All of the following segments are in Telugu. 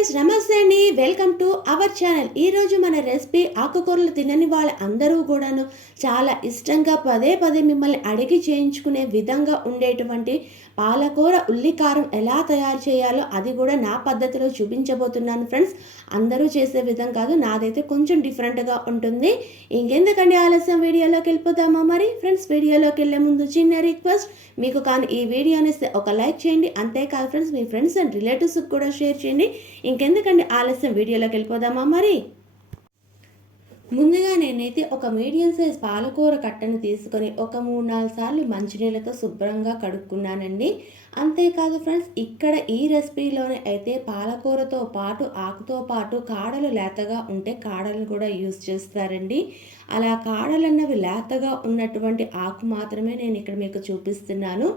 ఫ్రెండ్స్ నమస్తే అండి. Welcome to our channel. ఈరోజు మన రెసిపీ ఆకుకూరలు తినని వాళ్ళ అందరూ కూడాను చాలా ఇష్టంగా పదే పదే మిమ్మల్ని అడిగి చేయించుకునే విధంగా ఉండేటువంటి పాలకూర ఉల్లికారం ఎలా తయారు చేయాలో అది కూడా నా పద్ధతిలో చూపించబోతున్నాను ఫ్రెండ్స్. అందరూ చేసే విధం కాదు నాదైతే కొంచెం డిఫరెంట్గా ఉంటుంది. ఇంకెందుకండి ఆలస్యం? వీడియోలోకి వెళ్ళిపోతామా మరి? ఫ్రెండ్స్ వీడియోలోకి వెళ్ళే ముందు చిన్న రిక్వెస్ట్. మీకు కానీ ఈ వీడియోని ఇస్తే ఒక లైక్ చేయండి. అంతేకాదు ఫ్రెండ్స్ మీ ఫ్రెండ్స్ అండ్ రిలేటివ్స్కి కూడా షేర్ చేయండి. ఇంకెందుకండి ఆలస్యం వీడియోలోకి వెళ్ళిపోదామా మరి? ముందుగా నేనైతే ఒక మీడియం సైజ్ పాలకూర కట్టను తీసుకొని ఒక మూడు నాలుగు సార్లు మంచినీళ్ళతో శుభ్రంగా కడుక్కున్నానండి. అంతేకాదు ఫ్రెండ్స్ ఇక్కడ ఈ రెసిపీలోనే అయితే పాలకూరతో పాటు ఆకుతో పాటు కాడలు లేతగా ఉంటే కాడలను కూడా యూజ్ చేస్తారండి. అలా కాడలన్నవి లేతగా ఉన్నటువంటి ఆకు మాత్రమే నేను ఇక్కడ మీకు చూపిస్తున్నాను.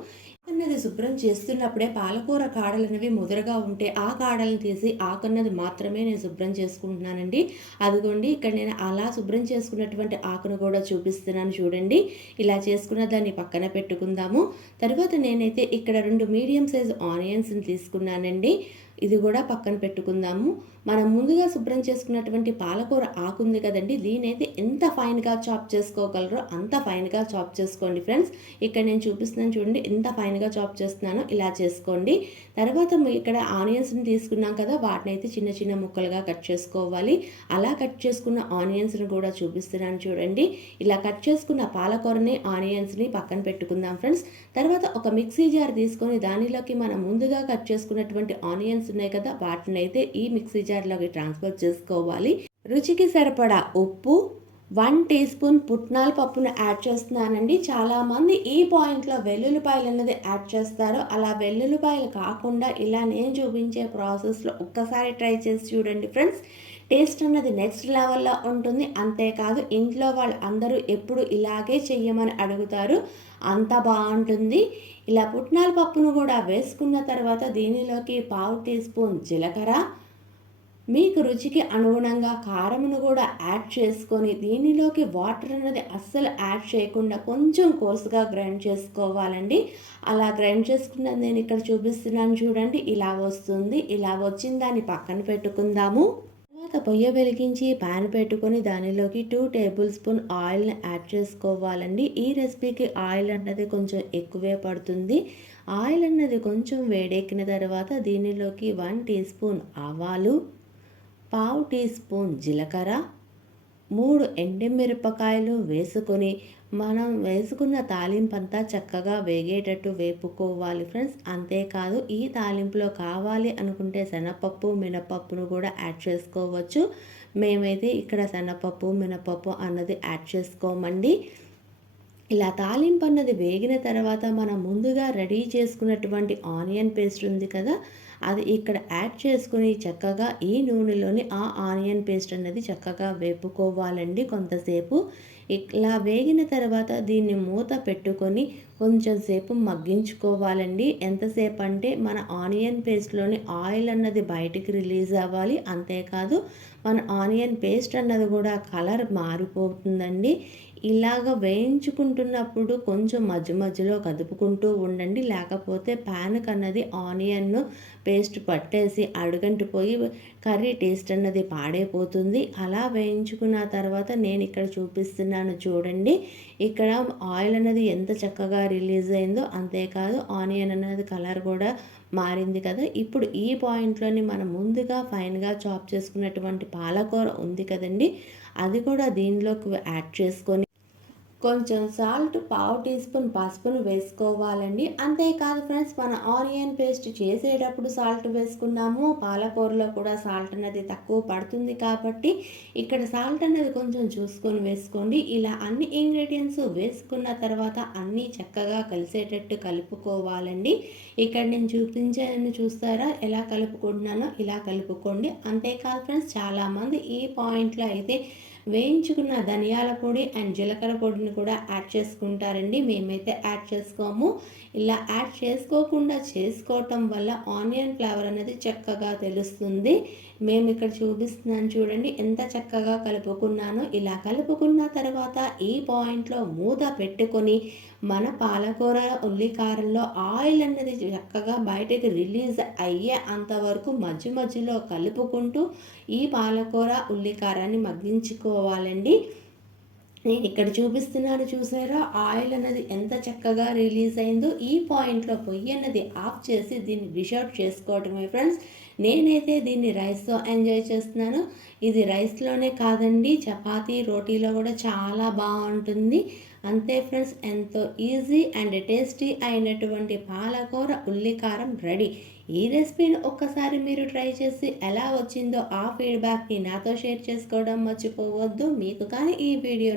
అన్నది శుభ్రం చేస్తున్నప్పుడే పాలకూర కాడలు అనేవి ముదరగా ఉంటే ఆ కాడలను తీసి ఆకున్నది మాత్రమే నేను శుభ్రం చేసుకుంటున్నానండి. అదిగోండి ఇక్కడ నేను అలా శుభ్రం చేసుకున్నటువంటి ఆకును కూడా చూపిస్తున్నాను చూడండి. ఇలా చేసుకున్న దాన్ని పక్కన పెట్టుకుందాము. తర్వాత నేనైతే ఇక్కడ రెండు మీడియం సైజ్ ఆనియన్స్ని తీసుకున్నానండి. ఇది కూడా పక్కన పెట్టుకుందాము. మనం ముందుగా శుభ్రం చేసుకున్నటువంటి పాలకూర ఆకుంది కదండి దీనైతే ఎంత ఫైన్గా చాప్ చేసుకోగలరో అంత ఫైన్గా చాప్ చేసుకోండి ఫ్రెండ్స్ ఇక్కడ నేను చూపిస్తున్నాను చూడండి ఎంత ఫైన్గా చాప్ చేస్తున్నానో ఇలా చేసుకోండి. తర్వాత ఇక్కడ ఆనియన్స్ని తీసుకున్నాం కదా వాటిని అయితే చిన్న చిన్న ముక్కలుగా కట్ చేసుకోవాలి. అలా కట్ చేసుకున్న ఆనియన్స్ని కూడా చూపిస్తున్నాను చూడండి. ఇలా కట్ చేసుకున్న పాలకూరని ఆనియన్స్ని పక్కన పెట్టుకుందాం ఫ్రెండ్స్ తర్వాత ఒక మిక్సీ జార్ తీసుకొని దానిలోకి మనం ముందుగా కట్ చేసుకున్నటువంటి ఆనియన్స్ వస్తున్నాయి కదా వాటిని అయితే ఈ మిక్సీ జార్లోకి ట్రాన్స్ఫర్ చేసుకోవాలి. రుచికి సరిపడా ఉప్పు వన్ టీ స్పూన్ పుట్నాల పప్పును యాడ్ చేస్తున్నానండి. చాలామంది ఈ పాయింట్లో వెల్లుల్లిపాయలు అనేది యాడ్ చేస్తారు. అలా వెల్లుల్లిపాయలు కాకుండా ఇలా నేను చూపించే ప్రాసెస్లో ఒక్కసారి ట్రై చేసి చూడండి ఫ్రెండ్స్. టేస్ట్ అన్నది నెక్స్ట్ లెవెల్లో ఉంటుంది. అంతేకాదు ఇంట్లో వాళ్ళు అందరూ ఎప్పుడు ఇలాగే చెయ్యమని అడుగుతారు. అంత బాగుంటుంది. ఇలా పుట్నాల పప్పును కూడా వేసుకున్న తర్వాత దీనిలోకి పావు టీ స్పూన్ జీలకర్ర మీకు రుచికి అనుగుణంగా కారమును కూడా యాడ్ చేసుకొని దీనిలోకి వాటర్ అనేది అస్సలు యాడ్ చేయకుండా కొంచెం కోసుగా గ్రైండ్ చేసుకోవాలండి. అలా గ్రైండ్ చేసుకున్నది నేను ఇక్కడ చూపిస్తున్నాను చూడండి ఇలా వస్తుంది ఇలా వచ్చిన దాన్ని పక్కన పెట్టుకుందాము. తర్వాత పొయ్యి వెలిగించి పాన్ పెట్టుకొని దానిలోకి టూ టేబుల్ స్పూన్ ఆయిల్ని యాడ్ చేసుకోవాలండి. ఈ రెసిపీకి ఆయిల్ అన్నది కొంచెం ఎక్కువే పడుతుంది. ఆయిల్ అన్నది కొంచెం వేడెక్కిన తర్వాత దీనిలోకి వన్ టీ స్పూన్ ఆవాలు పావు టీ స్పూన్ జీలకర్ర మూడు ఎండుమిరపకాయలు వేసుకొని మనం వేసుకున్న తాలింపంతా చక్కగా వేగేటట్టు వేపుకోవాలి ఫ్రెండ్స్. అంతేకాదు ఈ తాలింపులో కావాలి అనుకుంటే శనగపప్పు మినపప్పును కూడా యాడ్ చేసుకోవచ్చు. మేమైతే ఇక్కడ శనగపప్పు మినపప్పు అన్నది యాడ్ చేసుకోమండి. ఇలా తాలింపు అన్నది వేగిన తర్వాత మనం ముందుగా రెడీ చేసుకున్నటువంటి ఆనియన్ పేస్ట్ ఉంది కదా అది ఇక్కడ యాడ్ చేసుకుని చక్కగా ఈ నూనెలోని ఆ ఆనియన్ పేస్ట్ అన్నది చక్కగా వేపుకోవాలండి కొంతసేపు. ఇలా వేగిన తర్వాత దీన్ని మూత పెట్టుకొని కొంచెం సేపు మగ్గించుకోవాలండి. ఎంతసేపు అంటే మన ఆనియన్ పేస్ట్లోని ఆయిల్ అన్నది బయటికి రిలీజ్ అవ్వాలి. అంతేకాదు మన ఆనియన్ పేస్ట్ అన్నది కూడా కలర్ మారిపోతుందండి. ఇలాగ వేయించుకుంటున్నప్పుడు కొంచెం మధ్య మధ్యలో కదుపుకుంటూ ఉండండి. లేకపోతే ప్యాన్కి అన్నది ఆనియన్ పేస్ట్ పట్టేసి అడుగంటిపోయి కర్రీ టేస్ట్ అన్నది పాడైపోతుంది. అలా వేయించుకున్న తర్వాత నేను ఇక్కడ చూపిస్తున్నాను చూడండి. ఇక్కడ ఆయిల్ అనేది ఎంత చక్కగా రిలీజ్ అయిందో అంతేకాదు ఆనియన్ అనేది కలర్ కూడా మారింది కదా. ఇప్పుడు ఈ పాయింట్లోని మనం ముందుగా ఫైన్గా చాప్ చేసుకున్నటువంటి పాలకూర ఉంది కదండి. అది కూడా దీనిలోకి యాడ్ చేసుకొని కొంచెం సాల్ట్ పావు టీ స్పూన్ పసుపును వేసుకోవాలండి. అంతేకాదు ఫ్రెండ్స్ మన ఆనియన్ పేస్ట్ చేసేటప్పుడు సాల్ట్ వేసుకున్నాము. పాలకూరలో కూడా సాల్ట్ అనేది తక్కువ పడుతుంది కాబట్టి ఇక్కడ సాల్ట్ అనేది కొంచెం చూసుకొని వేసుకోండి. ఇలా అన్ని ఇంగ్రీడియంట్స్ వేసుకున్న తర్వాత అన్నీ చక్కగా కలిసేటట్టు కలుపుకోవాలండి. ఇక్కడ నేను చూపించాను చూస్తారా? ఎలా కలుపుకుంటున్నానో ఇలా కలుపుకోండి. అంతేకాదు ఫ్రెండ్స్ చాలామంది ఈ పాయింట్లో అయితే వేయించుకున్న ధనియాల పొడి అండ్ జీలకర్ర పొడిని కూడా యాడ్ చేసుకుంటారండి. మేమైతే యాడ్ చేసుకోము. ఇలా యాడ్ చేసుకోకుండా చేసుకోవటం వల్ల ఆనియన్ ఫ్లేవర్ అనేది చక్కగా తెలుస్తుంది. మేము ఇక్కడ చూపిస్తున్నాను చూడండి ఎంత చక్కగా కలుపుకున్నానో. ఇలా కలుపుకున్న తర్వాత ఈ పాయింట్లో మూత పెట్టుకొని మన పాలకూర ఉల్లికారంలో ఆయిల్ అన్నది చక్కగా బయటకు రిలీజ్ అయ్యే అంతవరకు మధ్య మధ్యలో కలుపుకుంటూ ఈ పాలకూర ఉల్లికారాన్ని మగ్గించుకోవాలండి. నేను ఇక్కడ చూపిస్తున్నాను చూసారా? ఆయిల్ అన్నది ఎంత చక్కగా రిలీజ్ అయిందో ఈ పాయింట్లో పొయ్యి అన్నది ఆఫ్ చేసి దీన్ని డిష్ చేసుకోవటమే ఫ్రెండ్స్. నేనైతే దీన్ని రైస్తో ఎంజాయ్ చేస్తున్నాను. ఇది రైస్లోనే కాదండి చపాతీ రోటీలో కూడా చాలా బాగుంటుంది. అంతే ఫ్రెండ్స్ ఎంతో ఈజీ అండ్ టేస్టీ అయినటువంటి పాలకూర ఉల్లికారం రెడీ. ఈ రెసిపీని ఒక్కసారి మీరు ట్రై చేసి ఎలా వచ్చిందో ఆ ఫీడ్బ్యాక్ని నాతో షేర్ చేసుకోవడం మర్చిపోవద్దు. మీకు కానీ ఈ వీడియో